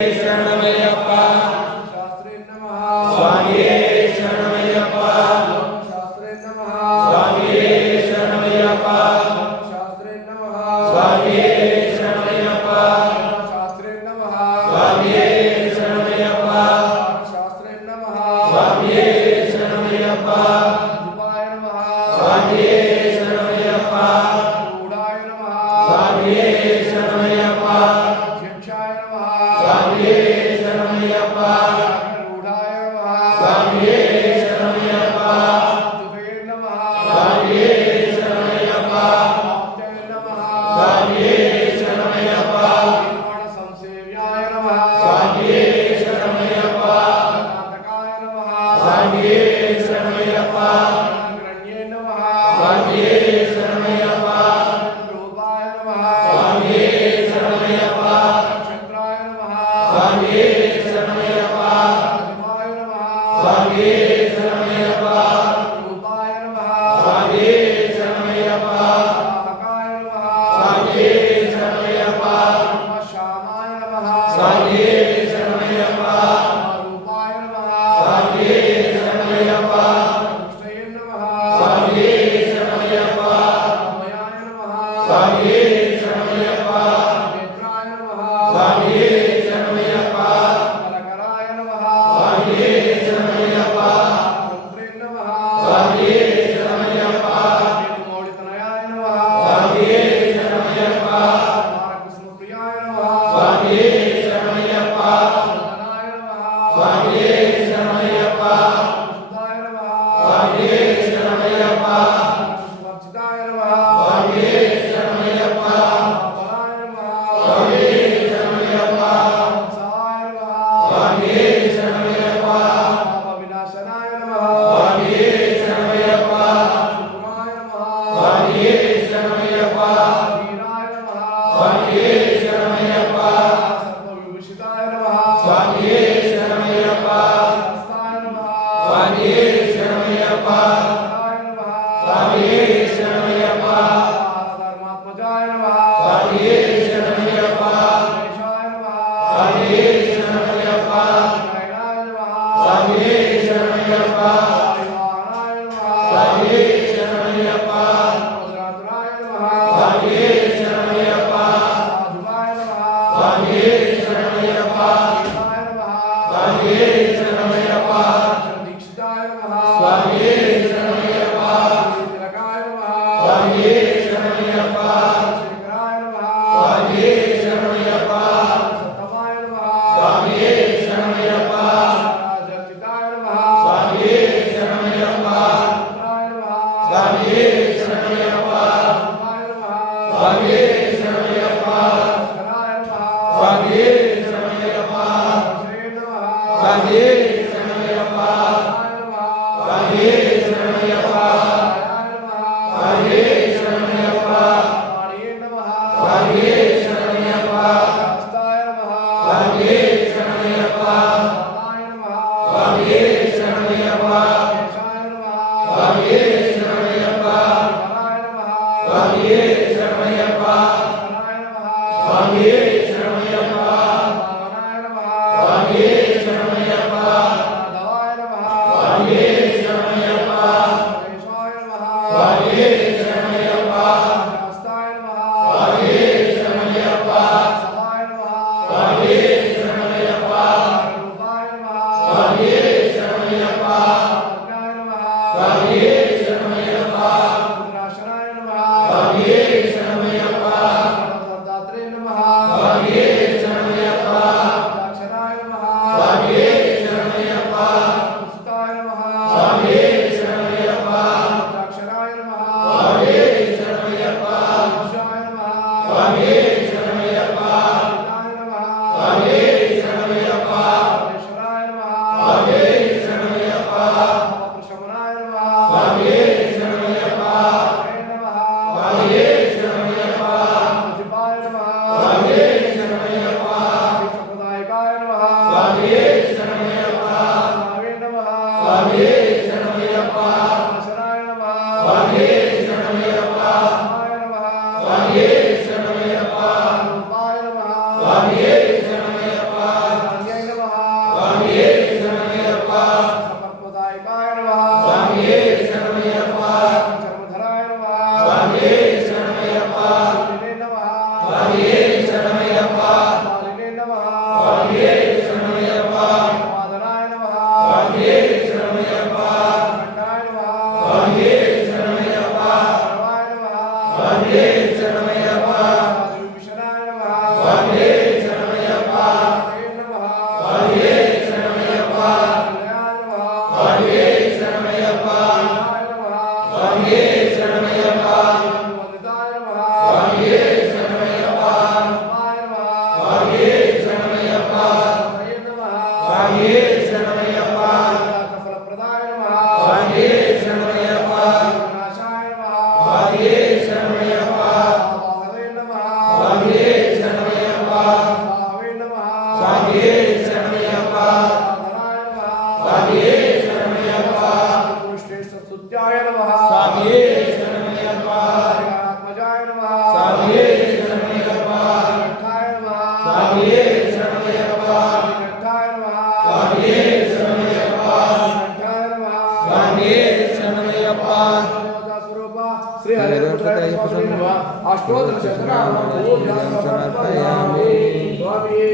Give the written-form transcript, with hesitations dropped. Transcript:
ಶರಣಮಯ್ಯಪ್ಪ ಶಾಸ್ತ್ರೇ ನಮಃ ಸ್ವಾಮಿಯೇ ಶರಣಮಯ್ಯಪ್ಪ ಶಾಸ್ತ್ರೇ ನಮಃ ಸ್ವಾಮಿಯೇ ಶರಣಮಯ್ಯಪ್ಪ ಶಾಸ್ತ್ರೇ ನಮಃ ಸ್ವಾಮಿಯೇ ಶರಣಮಯ್ಯಪ್ಪ ಶಾಸ್ತ್ರೇ ನಮಃ ಸ್ವಾಮಿಯೇ ಶರಣಮಯ್ಯಪ್ಪ ಶಾಸ್ತ್ರೇ ನಮಃ ಸ್ವಾಮಿಯೇ ಶರಣಮಯ್ಯಪ್ಪ ಶಿವಾಯ ನಮಃ ಸ್ವಾಮಿಯೇ ಶರಣಮಯ್ಯಪ್ಪ ಗೂಢಾಯ ನಮಃ ಸ್ವಾಮಿಯೇ ಶರಣಮಯ್ಯಪ್ಪ ಶಿಕ್ಷಾಯ ನಮಃ ಸ್ವಾಮಿಯೇ ಶರಣಮಯ್ಯಪ್ಪ ಗೂಢಾಯ ನಮಃ ಸ್ವಾಮಿಯೇ ಶರಣಮಯ್ಯಪ್ಪ ದುರ್ಗೇ ನಮಃ ಸ್ವಾಮಿಯೇ ಶರಣಮಯ್ಯಪ್ಪ ಆಪ್ತೇ ನಮಃ ಸ್ವಾಮಿಯೇ ಶರಣಮಯ್ಯಪ್ಪ ನಿರ್ಮಾಣ ಸಂಸೇವ್ಯಾಯ ನಮಃ ಸ್ವಾಮಿಯೇ ಶರಣಮಯ್ಯಪ್ಪ ನಾಟಕಾಯ ನಮಃ ಸ್ವಾಮಿಯೇ ಶರಣಮಯ್ಯಪ್ಪ ಗಣ್ಯೇ ನಮಃ ಸ್ವಾಮಿಯೇ ಶರಣಮಯ್ಯಪ್ಪ ರೂಪಾಯ ನಮಃ ಸ್ವಾಮಿಯೇ ಶರಣಮಯ್ಯಪ್ಪ ನಕ್ಷತ್ರಾಯ ನಮಃ ಸ್ವಾಮಿಯೇ ಶರಣಮಯ್ಯಪ್ಪ ಶಿವಾಯ ನಮಃ ಸ್ವಾಮಿಯೇ ಶರಣಮಯ್ಯಪ್ಪ ರೂಪಾಯ ನಮಃ ಸ್ವಾಮಿಯೇ ಶರಣಮಯ್ಯಪ್ಪ ವಾಹಕಾಯ ನಮಃ ಸ್ವಾಮಿಯೇ ಶರಣಮಯ್ಯಪ್ಪ ಶ್ಯಾಮಾಯ ನಮಃ ಸ್ವಾಮಿಯೇ ಶರಣಮಯ್ಯಪ್ಪ ರೂಪಾಯ ನಮಃ ಸ್ವಾಮಿಯೇ ಶರಣಮಯ್ಯಪ್ಪ ಕೃಷ್ಣಯೇ ನಮಃ ಸ್ವಾಮಿಯೇ ಶರಣಮಯ್ಯಪ್ಪ ರಾಮಯಾಯ ನಮಃ ಸ್ವಾಮಿಯೇ ಶರಣಮಯ್ಯಪ್ಪ ನೇತ್ರಾಯ ನಮಃ ಸ್ವಾಮಿಯೇ ಶರಣಮಯ್ಯಪ್ಪ ಕರಕರಾಯ ನಮಃ ಸ್ವಾಮಿಯೇ ಶರಣಮಯ್ಯಪ್ಪ ರುದ್ರೇ ನಮಃ ಸ್ವಾಮಿಯೇ ಶರಣಮಯ್ಯಪ್ಪ ಮೌಳಿತನಯಾಯ ನಮಃ ಸ್ವಾಮಿಯೇ ಶರಣಮಯ್ಯಪ್ಪ ಕೃಷ್ಣಪ್ರಿಯಾಯ ನಮಃ ಸ್ವಾಮಿಯೇ ಶರಣಮಯ್ಯಪ್ಪ ವಂದನಾಯ ನಮಃ ಸ್ವಾಮಿಯೇ ಶರಣಮಯ್ಯಪ್ಪ ಸುಧಾಯ ನಮಃ ಸ್ವಾಮಿಯೇ ಶರಣಮಯ್ಯಪ್ಪ ಸುಭಕ್ಷಿತಾಯ ನಮಃ ಸ್ವಾಮಿಯೇ ಶರಣಮಯ್ಯಪ್ಪ ಬಲಾಯ ನಮಃ ಸ್ವಾಮಿಯೇ ಶರಣಮಯ್ಯಪ್ಪ ಸಾಯ ನಮಃ ಸ್ವಾಮಿಯೇ ಶರಣಮಯ್ಯಪ್ಪ ಪಾಪ ವಿನಾಶನಾಯ ನಮಃ ಸ್ವಾಮಿಯೇ ಶರಣಮಯ್ಯಪ್ಪ ಶುಭಾಯ ನಮಃ ಸ್ವಾಮಿಯೇ ಶರಣಮಯ್ಯಪ್ಪ ಧೀರಾಯ ನಮಃ ಸ್ವಾಮಿಯೇ ಶರಣಮಯ್ಯಪ್ಪ ಸರ್ವವಿಭೂಷಿತಾಯ ನಮಃ ಸ್ವಾಮಿಯೇ ಶರಣಮಯ್ಯಪ್ಪ ಹಸ್ತಾಯ ನಮಃ ಸ್ವಾಮಿಯೇ ಶರಣಮಯ್ಯಪ್ಪ ಧರಾಯ ನಮಃ ಸ್ವಾಮಿಯೇ ಶರಣಮಯ್ಯಪ್ಪ ಧರ್ಮಾತ್ಮಜಾಯ ನಮಃ ಸ್ವಾಮಿಯೇ ಶರಣಮಯ್ಯಪ್ಪ ಗಣೇಶಾಯ ನಮಃ ಸ್ವಾಮಿಯೇ ಶರಣಮಯ್ಯಪ್ಪ ನಾರಾಯಣಾಯ ನಮಃ ಸ್ವಾಮಿಯೇ ಶರಣಮಯ್ಯಪ್ಪ ವಾಯುವಾಹನಾಯ ನಮಃ ಸ್ವಾಮಿಯೇ ಶರಣಮಯ್ಯಪ್ಪ ರುದ್ರಾಸುರಾಯ ನಮಃ ಸ್ವಾಮಿಯೇ ಶರಣಮಯ್ಯಪ್ಪ ರಾಜುವಾಯ ನಮಃ ಸ್ವಾಮಿಯೇ ಶರಣಮಯ್ಯಪ್ಪ ಗೀತಾಯ ನಮಃ ಸ್ವಾಮಿಯೇ ಶರಣಮಯ್ಯಪ್ಪ ದೀಕ್ಷಿತಾಯ ನಮಃ ಸ್ವಾಮಿಯೇ ಶರಣಮಯ್ಯಪ್ಪ ತಿಲಕಾಯ ನಮಃ ಸ್ವಾಮಿಯೇ ಶರಣಮಯ್ಯಪ್ಪ ಶೇಖರಾಯ ನಮಃ ಸ್ವಾಮಿಯೇ ಶರಣಮಯ್ಯಪ್ಪ ಸತ್ತಮಾಯ ನಮಃ ಸ್ವಾಮಿಯೇ ಶರಣಮಯ್ಯಪ್ಪ ಜರ್ಚಿತಾಯ ನಮಃ ಸ್ವಾಮಿಯೇ ಶರಣಮಯ್ಯಪ್ಪ ರುದ್ರಾಯ ನಮಃ ಸ್ವಾಮಿಯೇ ಶರಣಮಯ್ಯಪ್ಪ ಶಿವಾಯ ನಮಃ ಸ್ವಾಮಿಯೇ ಶರಣಮಯ್ಯಪ್ಪ ಶರಾಯ ನಮಃ ಸ್ವಾಮಿಯೇ ಶರಣಮಯ್ಯಪ್ಪ ಶ್ರೀ ನಮಃ ಸ್ವಾಮಿಯೇ ಶರಣಮಯ್ಯಪ್ಪ ನಾರಾಯ ನಮಃ ಸ್ವಾಮಿಯೇ ಶರಣಮಯ್ಯಪ್ಪ ನಾರಾಯ ನಮಃ ಸ್ವಾಮಿಯೇ ಶರಣಮಯ್ಯಪ್ಪ ವಾಣಿಯೇ ನಮಃ ಸ್ವಾಮಿಯೇ ಶರಣಮಯ್ಯಪ್ಪ ಹಸ್ತಾಯ ನಮಃ ಸ್ವಾಮಿಯೇ ಶರಣಮಯ್ಯಪ್ಪ ಪಾದಾಯ ನಮಃ ಸ್ವಾಮಿಯೇ ಶರಣಮಯ್ಯಪ್ಪ ಕೇಶಾಯ ನಮಃ ಸ್ವಾಮಿಯೇ ಶರಣಮಯ್ಯಪ್ಪ ವರಾಯ ನಮಃ ಸ್ವಾಮಿಯೇ ಶರಣಮಯ್ಯಪ್ಪ ಶರಾಯ ನಮಃ ಸ್ವಾಮಿಯೇ ಶರಣಮಯ್ಯಪ್ಪ ಭಾವನಾಯ ನಮಃ ಸ್ವಾಮಿಯೇ ಶರಣಮಯ್ಯಪ್ಪ ಮಾಧವಾಯ ನಮಃ ಸ್ವಾಮಿಯೇ ಶರಣಮಯ್ಯಪ್ಪ ಗಣೇಶಾಯ ನಮಃ ಸ್ವಾಮಿಯೇ ಶರಣಮಯ್ಯಪ್ಪ ಶಾಸ್ತಾಯ ನಮಃ ಸ್ವಾಮಿಯೇ ಶರಣಮಯ್ಯಪ್ಪ ಸಹಾಯ ನಮಃ ಸ್ವಾಮಿಯೇ ಶರಣಮಯ್ಯಪ್ಪ ರೂಪಾಯ ನಮಃ ಸ್ವಾಮಿಯೇ ಶರಣಮಯ್ಯಪ್ಪ ಅಜ್ಞಾಯ ನಮಃ ಸ್ವಾಮಿಯೇ ಶರಣಮಯ್ಯಪ್ಪ ರುದ್ರಾಶನಾಯ ನಮಃ ಸ್ವಾಮಿಯೇ ಶರಣಮಯ್ಯಪ್ಪ ದತ್ತಾತ್ರೇ ನಮಃ ಸ್ವಾಮಿಯೇ ಶರಣಮಯ್ಯಪ್ಪ ದಾಕ್ಷರಾಯ ನಮಃ ಸ್ವಾಮಿಯೇ ಶರಣಮಯ್ಯಪ್ಪ ಸುತಾಯ ನಮಃ ಸ್ವಾಮಿಯೇ ಶರಣಮಯ್ಯಪ್ಪ ದಾಕ್ಷರಾಯ ನಮಃ ಸ್ವಾಮಿಯೇ ಶರಣಮಯ್ಯಪ್ಪ ವಿಶ್ವಾಯ ನಮಃ ಸ್ವಾಮಿಯೇ ಶರಣಮಯ್ಯಪ್ಪ ಹಿತಾಯ ನಮಃ ಸ್ವಾಮಿಯೇ ಶರಣಮಯ್ಯಪ್ಪ ಪರಮೇಶ್ವರಾಯ ನಮಃ ಸ್ವಾಮಿಯೇ ಶರಣಮಯ್ಯಪ್ಪ ಪಾಪಪ್ರಶಮನಾಯ ನಮಃ ಸ್ವಾಮಿಯೇ ಶರಣಮಯ್ಯಪ್ಪ ಹರೇ ನಮಃ ಸ್ವಾಮಿಯೇ ಶರಣಮಯ್ಯಪ್ಪ ಶಿವಾಯ ನಮಃ ಸ್ವಾಮಿಯೇ ಶರಣಮಯ್ಯಪ್ಪ ಸ್ವಾಮಿಯೇ ಶರಣಮಯ್ಯಪ್ಪ ಸ್ವಾಮಿಯೇ ಶರಣಮಯ್ಯಪ್ಪ ಸ್ವಾಮಿಯೇ ಶರಣಮಯ್ಯಪ್ಪ ಸ್ವಾಮಿಯೇ ಶರಣಮಯ್ಯಪ್ಪ ಸ್ವಾಮಿಯೇ ಶರಣಮಯ್ಯಪ್ಪ ಸ್ವಾಮಿಯೇ ಶರಣಮಯ್ಯಪ್ಪ ಸ್ವಾಮಿಯೇ ಶರಣಮಯ್ಯಪ್ಪ ನಮಃ ಸಂಪ್ರದಾಯಕಾಯ ನಮಃ ಸ್ವಾಮಿಯೇ ಶರಣಮಯ್ಯಪ್ಪ ನಾವೇ ನಮಃ ಸ್ವಾಮಿಯೇ ಶರಣಮಯ್ಯಪ್ಪ ಶರಾಯ ನಮಃ ಸ್ವಾಮಿಯೇ ಶರಣಮಯ್ಯಪ್ಪ ಸಹಾಯ ನಮಃ ಸ್ವಾಮಿಯೇ ಶರಣಮಯ್ಯಪ್ಪ ರೂಪಾಯ ನಮಃ ಸ್ವಾಮಿಯೇ ಶರಣಮಯ್ಯಪ್ಪ ಸ್ವಾಮಿಯೇ ಶರಣಮಯ್ಯಪ್ಪ ವಾದನಾಯ ನಮಃ ಸ್ವಾಮಿಯೇ ಶರಣಮಯ್ಯಪ್ಪ ಖಂಡಾಯ ನಮಃ ಸ್ವಾಮಿಯೇ ಶರಣಮಯ್ಯಪ್ಪ ಸರ್ವಾಯ ನಮಃ ಸ್ವಾಮಿಯೇ ಶರಣಮಯ್ಯಪ್ಪ ವಿಶನಾಯ ನಮಃ ಸ್ವಾಮಿಯೇ ಶರಣಮಯ್ಯಪ್ಪ ದೇವ ನಮಃ ಸ್ವಾಮಿಯೇ ಶರಣಮಯ್ಯಪ್ಪ ಕಲ್ಯಾಣ ನಮಃ ಸ್ವಾಮಿಯೇ ಶರಣಮಯ್ಯಪ್ಪ ಕಲ್ಯಾಣ ನಮಃ ಸ್ವಾಮಿಯೇ ಶರಣಮಯ್ಯಪ್ಪ ವಂದಿತಾಯ ನಮಃ ಸ್ವಾಮಿಯೇ ಶರಣಮಯ್ಯಪ್ಪ ನಮಾಯ ನಮಃ ಸ್ವಾಮಿಯೇ ಶರಣಮಯ್ಯಪ್ಪ ದೇವ ನಮಃ ಸ್ವಾಮಿಯೇ ಶರಣಮಯ್ಯಪ್ಪ ಫಲಪ್ರದಾಯ ನಮಃ ಸ್ವಾಮಿಯೇ ಶರಣಮಯ್ಯಪ್ಪ ವಿನಾಶಾಯ ನಮಃ ಸ್ವಾಮಿಯೇ ಶರಣಮಯ್ಯಪ್ಪ ಭಾಗವೇ ನಮಃ ಸ್ವಾಮಿಯೇ ಶರಣಮಯ್ಯಪ್ಪ ಭಾವೇ ನಮಃ ಸ್ವಾಮಿಯೇ ಶರಣಮಯ್ಯಪ್ಪ ಧನಾಯ ನಮಃ ಸ್ವಾಮಿಯೇ ಶರಣಮಯ್ಯಪ್ಪ ಶ್ರೇಷ್ಠ ಸ್ತುತ್ಯಾಯ ನಮಃ ಸ್ವಾಮಿಯೇ ಶರಣಮಯ್ಯಪ್ಪ ಆತ್ಮಜಾಯ ನಮಃ ಸ್ವಾಮಿಯೇ ಶರಣಮಯ್ಯಪ್ಪ ಕಂಠಾಯ ನಮಃ ಸ್ವಾಮಿಯೇ ಶರಣಮಯ್ಯಪ್ಪ ಕಂಠಾಯ ನಮಃ ಸ್ವಾಮಿಯೇ ಶರಣಮಯ್ಯಪ್ಪ ಕಂಠಾಯ ನಮಃ ಸ್ವಾಮಿಯೇ ಶರಣಮಯ್ಯಪ್ಪ ದೇವತಾ ಸ್ವರೂಪ ಶ್ರೀ ಹರಿಹರಪುತ್ರಾಯ ಸ್ವಾಮಿಯೇ ನಮಃ ಅಷ್ಟೋತ್ತರ ಶತನಾಮ ಪೂಜಾ ಸಮರ್ಪಯಾಮಿ ಸ್ವಾಮಿಯೇ